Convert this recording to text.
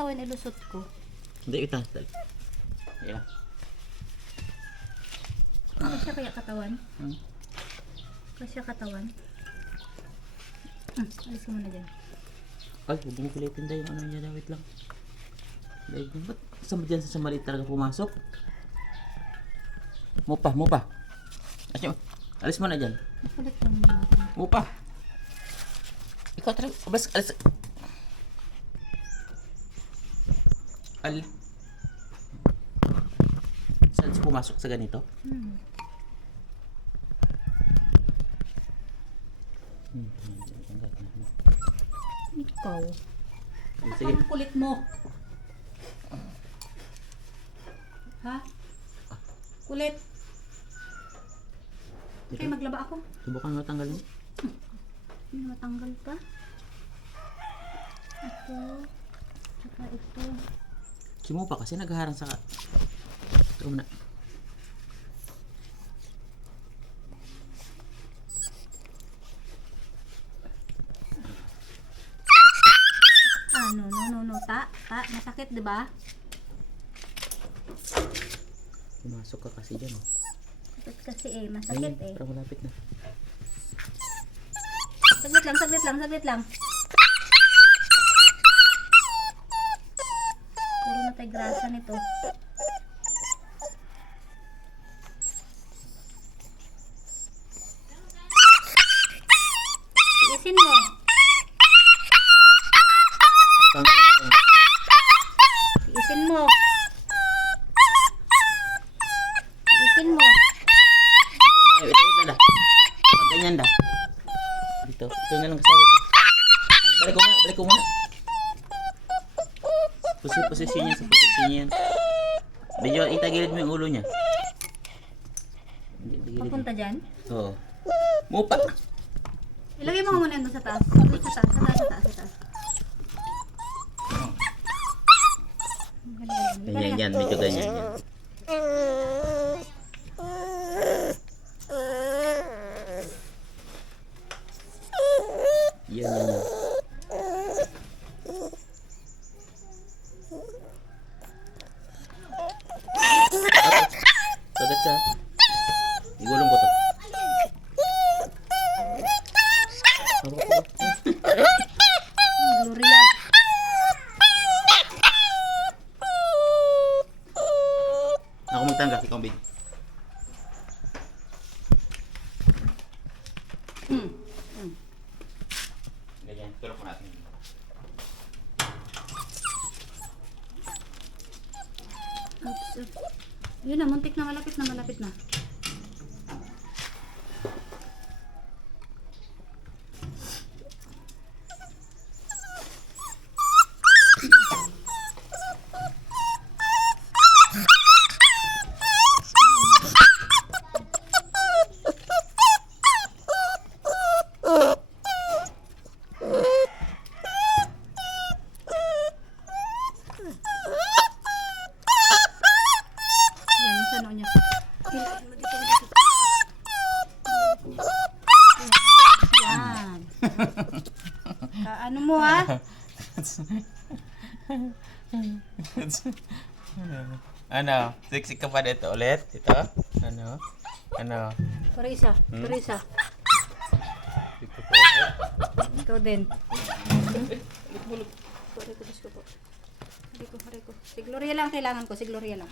katawan ilusot ko. Hindi, ito. Yeah. Kasya kaya katawan? Hmm. Kasya katawan? Alis ko muna dyan. Ay, huwag mo pilitin tayo yung ano niya. Wait lang. Dahil ba't dyan sa maliit talaga pumasok? Mupa. Alis mo na dyan. Makulit lang natin. Mupa. Ikaw talaga. Alis. Saan siya pumasok sa ganito? Ikaw. Sige. Ang kulit mo. Ha? Kulit. Okay, maglaba ako. Subukan mo tanggalin. Matanggal pa. Ito. Saka ito. Si Mupa kasi naghaharang sa... Ito muna. No. Masakit, di ba? Pumasok ka kasi dyan. Masakit kasi masakit Ayun, parang malapit na. Saglit lang. Puro na tayo grasa nito. Isin mo. Isin mo. Ay, wait na. Pag ganyan da. Dito na lang kasabi ko. Ay, balik ko muna. Posisyon niya sa posisyon niya. Medyo itagilid mo yung ulo niya. Papunta dyan? Oo. Mupa. Ilagay mo nga muna doon sa taas. Sa taas. Ganyan, medyo ganyan. Yan. Kagat ka. Igulong ko to. Gloria. Ako magtanggap, ikaw big. Ganyan, turok mo natin. Oops. Yun na, muntik na, malapit na. Yan, yung sano niya. Hilain mo dito. Yan. Ano mo ha? Ano? Sexy ka pa dito ulit? Ito? Ano? Parisa. Ikaw din. Hari ko. Si Gloria lang kailangan ko. Si Gloria lang.